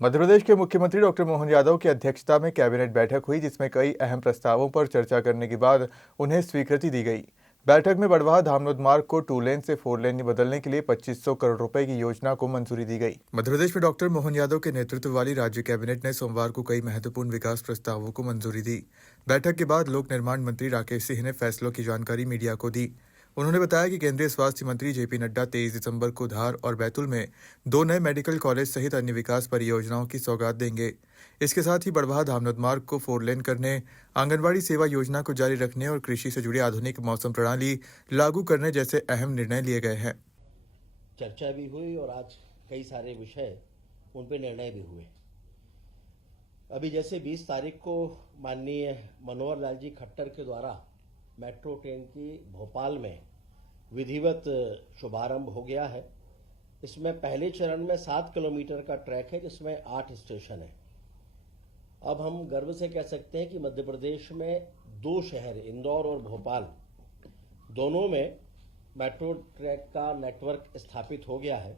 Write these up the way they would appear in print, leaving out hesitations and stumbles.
मध्य प्रदेश के मुख्यमंत्री डॉक्टर मोहन यादव की अध्यक्षता में कैबिनेट बैठक हुई, जिसमें कई अहम प्रस्तावों पर चर्चा करने के बाद उन्हें स्वीकृति दी गई। बैठक में बड़वाह धामनोद मार्ग को 2 लेन से 4 लेन बदलने के लिए 2500 करोड़ रुपए की योजना को मंजूरी दी गई। मध्य प्रदेश में डॉक्टर मोहन यादव के नेतृत्व वाली राज्य कैबिनेट ने सोमवार को कई महत्वपूर्ण विकास प्रस्तावों को मंजूरी दी। बैठक के बाद लोक निर्माण मंत्री राकेश सिंह ने फैसलों की जानकारी मीडिया को दी। उन्होंने बताया कि केंद्रीय स्वास्थ्य मंत्री जेपी नड्डा 23 दिसंबर को धार और बैतूल में 2 नए मेडिकल कॉलेज सहित अन्य विकास परियोजनाओं की सौगात देंगे। इसके साथ ही बड़वाह धामनोद मार्ग को 4 लेन करने, आंगनबाड़ी सेवा योजना को जारी रखने और कृषि से जुड़ी आधुनिक मौसम प्रणाली लागू करने जैसे अहम निर्णय लिए गए हैं। चर्चा भी हुई और आज कई सारे विषय उन पर निर्णय भी हुए। अभी जैसे 20 तारीख को माननीय मनोहर लाल जी खट्टर के द्वारा मेट्रो ट्रेन की भोपाल में विधिवत शुभारंभ हो गया है। इसमें पहले चरण में 7 किलोमीटर का ट्रैक है, जिसमें 8 स्टेशन है। अब हम गर्व से कह सकते हैं कि मध्य प्रदेश में 2 शहर इंदौर और भोपाल दोनों में मेट्रो ट्रैक का नेटवर्क स्थापित हो गया है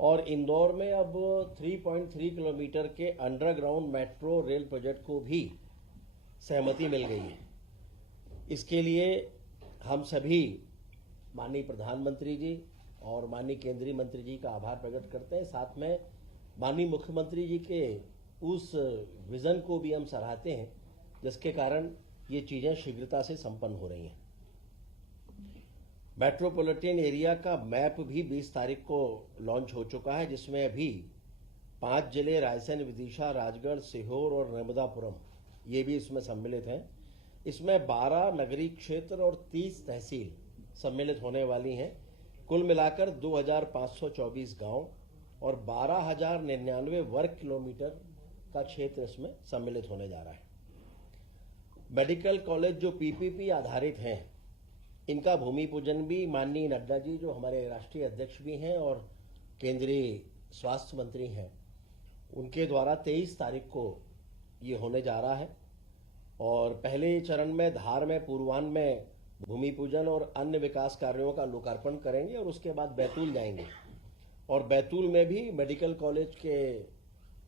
और इंदौर में अब 3.3 किलोमीटर के अंडरग्राउंड मेट्रो रेल प्रोजेक्ट को भी सहमति मिल गई है। इसके लिए हम सभी माननीय प्रधानमंत्री जी और माननीय केंद्रीय मंत्री जी का आभार प्रकट करते हैं। साथ में माननीय मुख्यमंत्री जी के उस विजन को भी हम सराहते हैं, जिसके कारण ये चीजें शीघ्रता से संपन्न हो रही हैं। मेट्रोपॉलिटन एरिया का मैप भी 20 तारीख को लॉन्च हो चुका है, जिसमें अभी 5 जिले रायसेन, विदिशा, राजगढ़, सीहोर और नर्मदापुरम ये भी इसमें सम्मिलित हैं। इसमें 12 नगरीय क्षेत्र और 30 तहसील सम्मिलित होने वाली हैं। कुल मिलाकर 2524 गांव और 12,099 वर्ग किलोमीटर का क्षेत्र इसमें सम्मिलित होने जा रहा है। मेडिकल कॉलेज जो पीपीपी आधारित हैं, इनका भूमि पूजन भी माननीय नड्डा जी, जो हमारे राष्ट्रीय अध्यक्ष भी हैं और केंद्रीय स्वास्थ्य मंत्री हैं, उनके द्वारा 23 तारीख को ये होने जा रहा है। और पहले चरण में धार में पूर्वान्ह में भूमि पूजन और अन्य विकास कार्यों का लोकार्पण करेंगे और उसके बाद बैतूल जाएंगे और बैतूल में भी मेडिकल कॉलेज के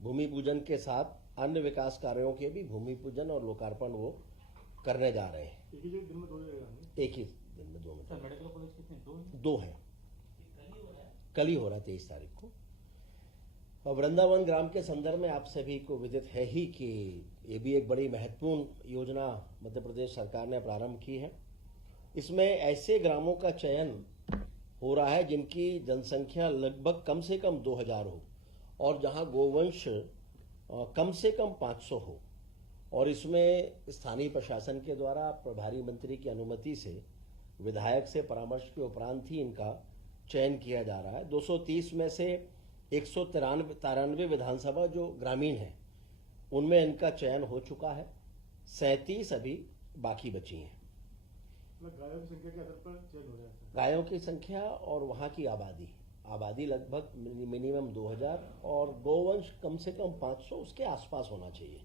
भूमि पूजन के साथ अन्य विकास कार्यों के भी भूमि पूजन और लोकार्पण वो करने जा रहे हैं। एक ही दिन में 2 जगह, एक ही दिन में 2 सर मेडिकल कॉलेज कितने? 2 हैं। कल ही हो रहा है 23 तारीख को। और वृंदावन ग्राम के संदर्भ में आप सभी को विदित है ही कि ये भी एक बड़ी महत्वपूर्ण योजना मध्य प्रदेश सरकार ने प्रारंभ की है। इसमें ऐसे ग्रामों का चयन हो रहा है जिनकी जनसंख्या लगभग कम से कम 2000 हो और जहां गोवंश कम से कम 500 हो, और इसमें स्थानीय प्रशासन के द्वारा प्रभारी मंत्री की अनुमति से विधायक से परामर्श के उपरांत ही इनका चयन किया जा रहा है। 230 में से 193 विधानसभा जो ग्रामीण है उनमें इनका चयन हो चुका है। 37 अभी बाकी बची हैं। गायों की संख्या के आधार पर चयन हो रहा है? गायों की संख्या और वहां की आबादी लगभग मिनिमम 2000 और गोवंश कम से कम 500 उसके आसपास होना चाहिए।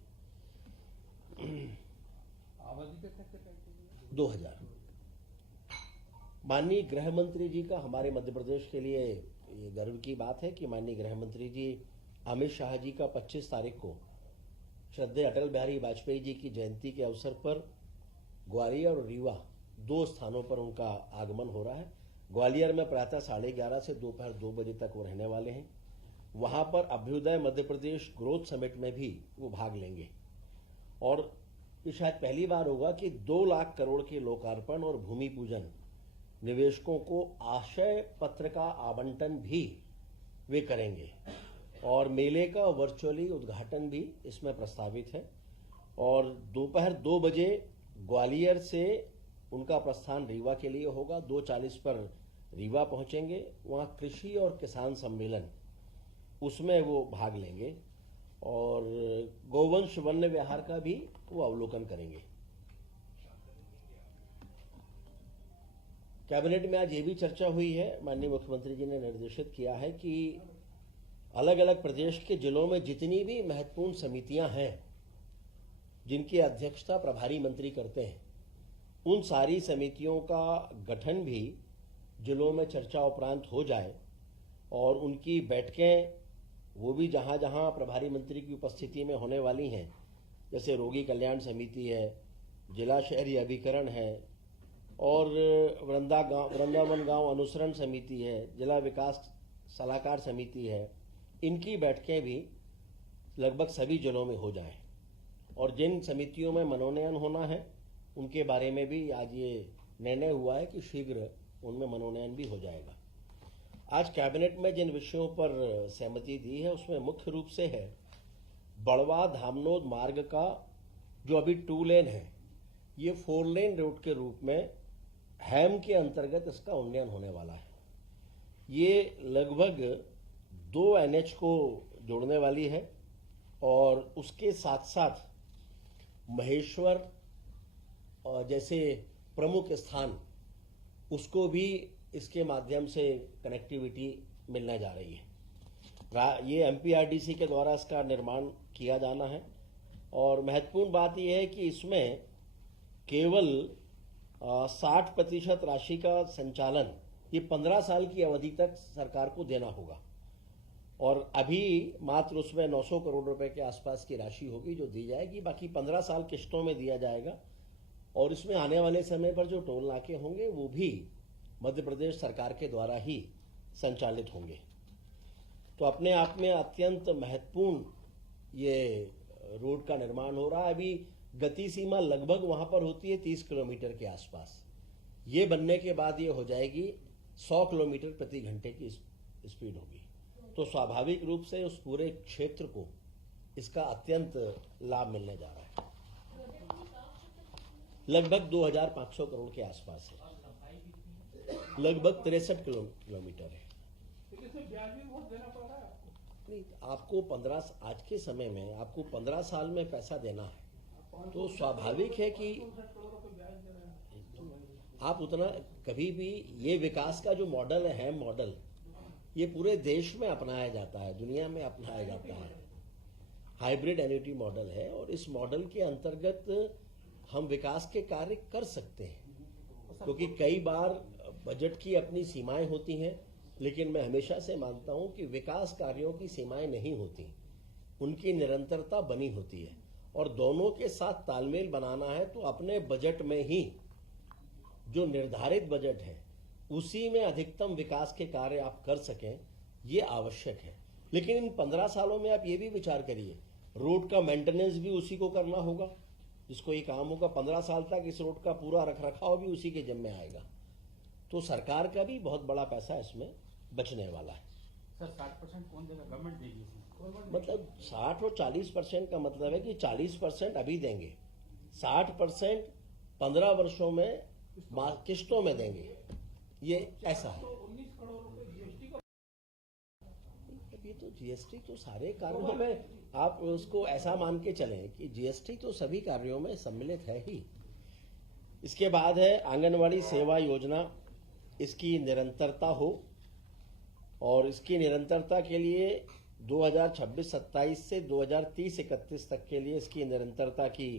आबादी का 2000। माननीय गृह मंत्री जी का हमारे मध्य प्रदेश के लिए ये गर्व की बात है कि माननीय गृह मंत्री जी अमित शाह जी का 25 तारीख को श्रद्धेय अटल बिहारी वाजपेयी जी की जयंती के अवसर पर ग्वालियर और रीवा 2 स्थानों पर उनका आगमन हो रहा है। ग्वालियर में प्रातः 11:30 से दोपहर 2 बजे तक वो रहने वाले हैं। वहां पर अभ्युदय मध्य प्रदेश ग्रोथ समिट में भी वो भाग लेंगे और ये शायद पहली बार होगा कि 2 लाख करोड़ के लोकार्पण और भूमि पूजन, निवेशकों को आशय पत्र का आवंटन भी वे करेंगे और मेले का वर्चुअली उद्घाटन भी इसमें प्रस्तावित है। और दोपहर 2 बजे ग्वालियर से उनका प्रस्थान रीवा के लिए होगा। 2:40 पर रीवा पहुंचेंगे। वहां कृषि और किसान सम्मेलन उसमें वो भाग लेंगे और गोवंश वन्य विहार का भी वो अवलोकन करेंगे। कैबिनेट में आज ये भी चर्चा हुई है, माननीय मुख्यमंत्री जी ने निर्देशित किया है कि अलग अलग प्रदेश के जिलों में जितनी भी महत्वपूर्ण समितियां हैं जिनकी अध्यक्षता प्रभारी मंत्री करते हैं, उन सारी समितियों का गठन भी जिलों में चर्चा उपरांत हो जाए और उनकी बैठकें वो भी जहाँ जहाँ प्रभारी मंत्री की उपस्थिति में होने वाली हैं, जैसे रोगी कल्याण समिति है, जिला शहरी अभिकरण है और वृंदावन गांव अनुसरण समिति है, जिला विकास सलाहकार समिति है, इनकी बैठकें भी लगभग सभी जिलों में हो जाएं। और जिन समितियों में मनोनयन होना है उनके बारे में भी आज ये निर्णय हुआ है कि शीघ्र उनमें मनोनयन भी हो जाएगा। आज कैबिनेट में जिन विषयों पर सहमति दी है उसमें मुख्य रूप से है बड़वा धामनोद मार्ग का जो अभी 2 लेन है, ये 4 लेन रोड के रूप में हैम के अंतर्गत इसका उन्नयन होने वाला है। ये लगभग 2 NH को जोड़ने वाली है और उसके साथ साथ महेश्वर जैसे प्रमुख स्थान उसको भी इसके माध्यम से कनेक्टिविटी मिलने जा रही है। ये MPRDC के द्वारा इसका निर्माण किया जाना है और महत्वपूर्ण बात यह है कि इसमें केवल 60% राशि का संचालन ये 15 साल की अवधि तक सरकार को देना होगा और अभी मात्र उसमें 900 करोड़ रुपए के आसपास की राशि होगी जो दी जाएगी, बाकी 15 साल किस्तों में दिया जाएगा। और इसमें आने वाले समय पर जो टोल नाके होंगे वो भी मध्य प्रदेश सरकार के द्वारा ही संचालित होंगे। तो अपने आप में अत्यंत महत्वपूर्ण ये रोड का निर्माण हो रहा है। अभी गति सीमा लगभग वहां पर होती है 30 किलोमीटर के आसपास, ये बनने के बाद ये हो जाएगी 100 किलोमीटर प्रति घंटे की स्पीड होगी। तो स्वाभाविक रूप से उस पूरे क्षेत्र को इसका अत्यंत लाभ मिलने जा रहा है। लगभग 2500 करोड़ के आसपास है, लगभग 63 किलोमीटर है। नहीं, आपको 15 आज के समय में आपको 15 साल में पैसा देना है तो स्वाभाविक है कि आप उतना कभी भी ये विकास का जो मॉडल है मॉडल ये पूरे देश में अपनाया जाता है, दुनिया में अपनाया जाता है। हाइब्रिड एन्युटी मॉडल है और इस मॉडल के अंतर्गत हम विकास के कार्य कर सकते हैं, क्योंकि कई बार बजट की अपनी सीमाएं होती हैं, लेकिन मैं हमेशा से मानता हूं कि विकास कार्यों की सीमाएं नहीं होती, उनकी निरंतरता बनी होती है और दोनों के साथ तालमेल बनाना है तो अपने बजट में ही जो निर्धारित बजट है उसी में अधिकतम विकास के कार्य आप कर सकें, ये आवश्यक है। लेकिन इन 15 सालों में आप ये भी विचार करिए, रोड का मेंटेनेंस भी उसी को करना होगा जिसको ये काम होगा। 15 साल तक इस रोड का पूरा रखरखाव भी उसी के जिम्मे आएगा, तो सरकार का भी बहुत बड़ा पैसा इसमें बचने वाला है। सर 60% कौन देगा? गवर्नमेंट देगी इसमें? मतलब 60 और 40% का मतलब है कि 40% अभी देंगे, 60% 15 वर्षों में किस्तों में देंगे, ये ऐसा है। 19 करोड़ रुपए जीएसटी का ये तो जीएसटी तो सारे कार्यों में आप उसको ऐसा मान के चलें कि जीएसटी तो सभी कार्यों में सम्मिलित है ही। इसके बाद है आंगनवाड़ी सेवा योजना, इसकी निरंतरता हो और इसकी निरंतरता के लिए 2026-27 से 2030-31 तक के लिए इसकी निरंतरता की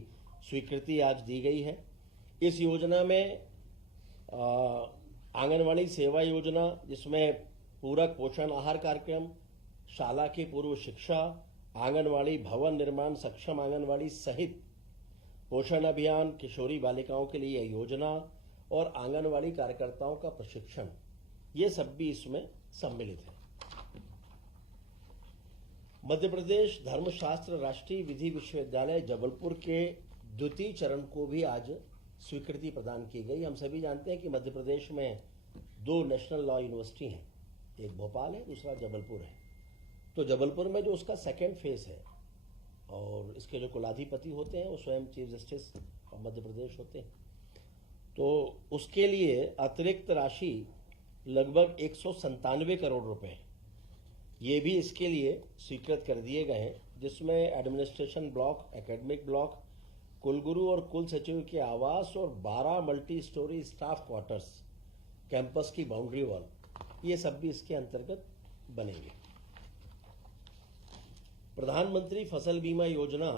स्वीकृति आज दी गई है। इस योजना में आंगनवाड़ी सेवा योजना जिसमें पूरक पोषण आहार कार्यक्रम, शाला की पूर्व शिक्षा, आंगनवाड़ी भवन निर्माण, सक्षम आंगनवाड़ी सहित पोषण अभियान, किशोरी बालिकाओं के लिए योजना और आंगनवाड़ी कार्यकर्ताओं का प्रशिक्षण, ये सब भी इसमें सम्मिलित है। मध्य प्रदेश धर्मशास्त्र राष्ट्रीय विधि विश्वविद्यालय जबलपुर के द्वितीय चरण को भी आज स्वीकृति प्रदान की गई। हम सभी जानते हैं कि मध्य प्रदेश में 2 नेशनल लॉ यूनिवर्सिटी हैं, एक भोपाल है, दूसरा जबलपुर है। तो जबलपुर में जो उसका सेकेंड फेज है और इसके जो कुलाधिपति होते हैं वो स्वयं chief justice of Madhya Pradesh होते हैं, तो उसके लिए अतिरिक्त राशि लगभग 197 करोड़ रुपए ये भी इसके लिए स्वीकृत कर दिए गए हैं, जिसमें एडमिनिस्ट्रेशन ब्लॉक, एकेडमिक ब्लॉक, कुलगुरु और कुल सचिव के आवास और 12 multi storey staff quarters, campus की बाउंड्री वॉल, ये सब भी इसके अंतर्गत बनेंगे। प्रधानमंत्री फसल बीमा योजना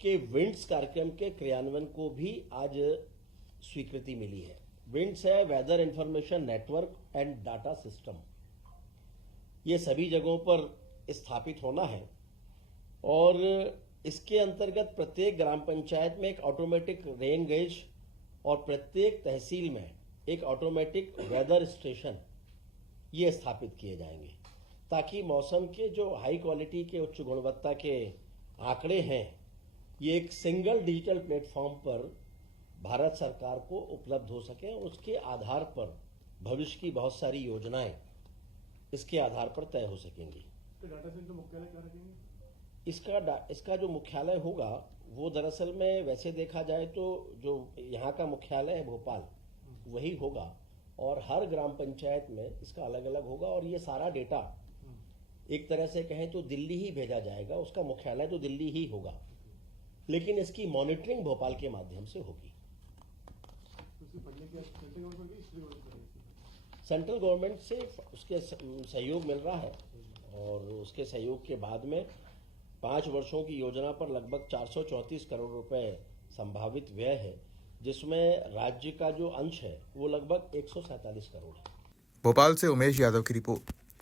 के विंड्स कार्यक्रम के क्रियान्वयन को भी आज स्वीकृति मिली है। विंड्स है weather information network and data system. ये सभी जगहों पर स्थापित होना है और इसके अंतर्गत प्रत्येक ग्राम पंचायत में एक ऑटोमेटिक रेन गेज और प्रत्येक तहसील में एक ऑटोमेटिक वेदर स्टेशन ये स्थापित किए जाएंगे ताकि मौसम के जो हाई क्वालिटी के उच्च गुणवत्ता के आंकड़े हैं ये एक सिंगल डिजिटल प्लेटफॉर्म पर भारत सरकार को उपलब्ध हो सके और उसके आधार पर भविष्य की बहुत सारी योजनाएं इसके आधार पर तय हो सकेंगी। डाटा सेंटर मुख्यालय क्या रखेंगे? इसका जो मुख्यालय होगा वो दरअसल में वैसे देखा जाए तो जो यहाँ का मुख्यालय है भोपाल वही होगा और हर ग्राम पंचायत में इसका अलग अलग होगा और ये सारा डेटा एक तरह से कहें तो दिल्ली ही भेजा जाएगा। उसका मुख्यालय तो दिल्ली ही होगा लेकिन इसकी मॉनिटरिंग भोपाल के माध्यम से होगी। सेंट्रल गवर्नमेंट से उसके सहयोग मिल रहा है और उसके सहयोग के बाद में 5 वर्षों की योजना पर लगभग 434 करोड़ रुपए संभावित व्यय है जिसमें राज्य का जो अंश है वो लगभग 147 करोड़ है। भोपाल से उमेश यादव की रिपोर्ट।